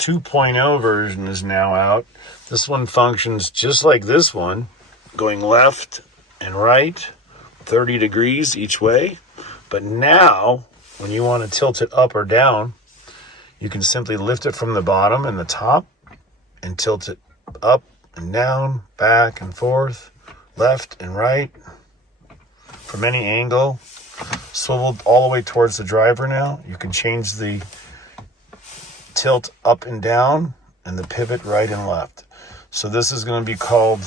2.0 version is now out. This one functions just like this one, going left and right, 30 degrees each way. But now, when you want to tilt it up or down, you can simply lift it from the bottom and the top and tilt it up and down, back and forth, left and right, from any angle. Swiveled all the way towards the driver now. You can change the tilt up and down and the pivot right and left. So this is going to be called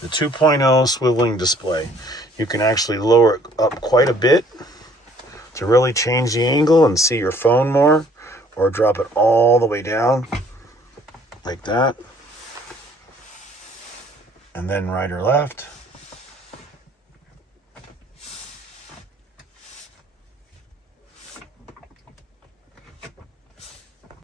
the 2.0 swiveling display. You can actually lower it up quite a bit to really change the angle and see your phone more, or drop it all the way down like that, and then right or left.